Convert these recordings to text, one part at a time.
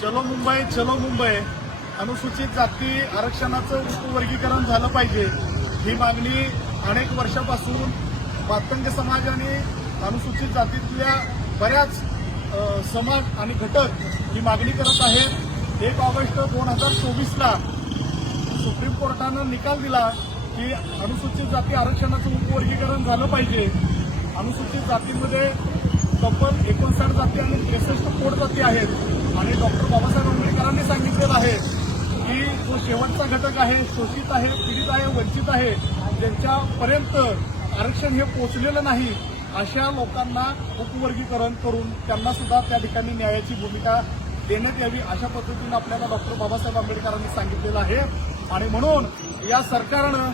चलो मुंबई अनुसूचित जाती आरक्षणाचं उपवर्गीकरण झालं पाहिजे ही मागणी अनेक वर्षापासून मातंग समाज आणि अनुसूचित जातीतल्या बऱ्याच समाज आणि घटक ही मागणी करत आहेत। 1 ऑगस्ट 2024ला सुप्रीम कोर्टानं निकाल दिला की अनुसूचित जाती आरक्षणाचं उपवर्गीकरण झालं पाहिजे। अनुसूचित जातीमध्ये तब्बल 59 जाती आणि 63 पोट जाती आहेत आणि डॉक्टर बाबासाहेब आंबेडकरांनी सांगितलेलं आहे की जो शेवटचा घटक आहे, शोषित आहे, पीडित आहे, वंचित आहे, ज्यांच्यापर्यंत आरक्षण हे पोहोचलेलं नाही अशा लोकांना उपवर्गीकरण करून त्यांना सुद्धा त्या ठिकाणी न्यायाची भूमिका देण्यात यावी अशा पद्धतीनं आपल्याला डॉक्टर बाबासाहेब आंबेडकरांनी सांगितलेलं आहे। आणि म्हणून या सरकारनं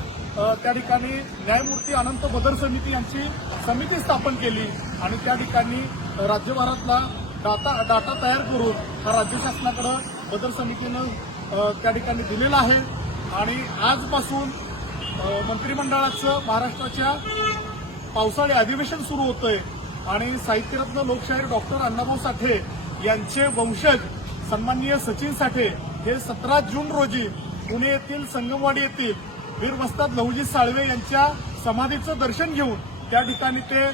त्या ठिकाणी न्यायमूर्ती अनंत बदर समिती यांची समिती स्थापन केली आणि त्या ठिकाणी राज्यभरातला डाटा तयार करून हा राज्य शासनाकडे बदर समितीनं त्या ठिकाणी दिलेला आहे। आणि आजपासून मंत्रिमंडळाचं महाराष्ट्राच्या पावसाळी अधिवेशन सुरू होतंय आणि साहित्यरत्न लोकशाहीर डॉक्टर अण्णाभाऊ साठे यांचे वंशज सन्माननीय सचिन साठे हे 17 जून रोजी पुणे येथील संगमवाडी येथील वीर वस्ताद लहुजी साळवे यांच्या समाधीचं दर्शन घेऊन त्या ठिकाणी ते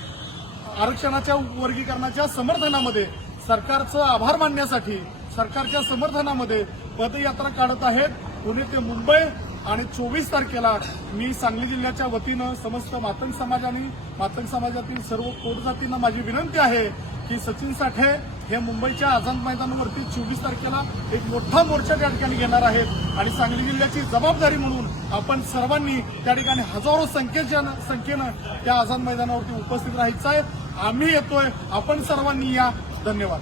आरक्षणाच्या वर्गीकरणाच्या समर्थनामध्ये सरकारचं आभार मानण्यासाठी सरकारच्या समर्थनामध्ये पदयात्रा काढत आहेत। पुणे ते मुंबई आणि 24 तारखेला मी सांगली जिल्ह्याच्या वतीनं समस्त मातंग समाज आणि मातंग समाजातील सर्व पोट जातींना माझी विनंती आहे की सचिन साठे हे मुंबईच्या आझाद मैदानावरती 24 तारखेला एक मोठा मोर्चा त्या ठिकाणी घेणार आहेत आणि सांगली जिल्ह्याची जबाबदारी म्हणून आपण सर्वांनी त्या ठिकाणी हजारो संख्येनं त्या आझाद मैदानावरती उपस्थित राहायचं आहे। आम्ही येतोय, आपण सर्वांनी या। धन्यवाद।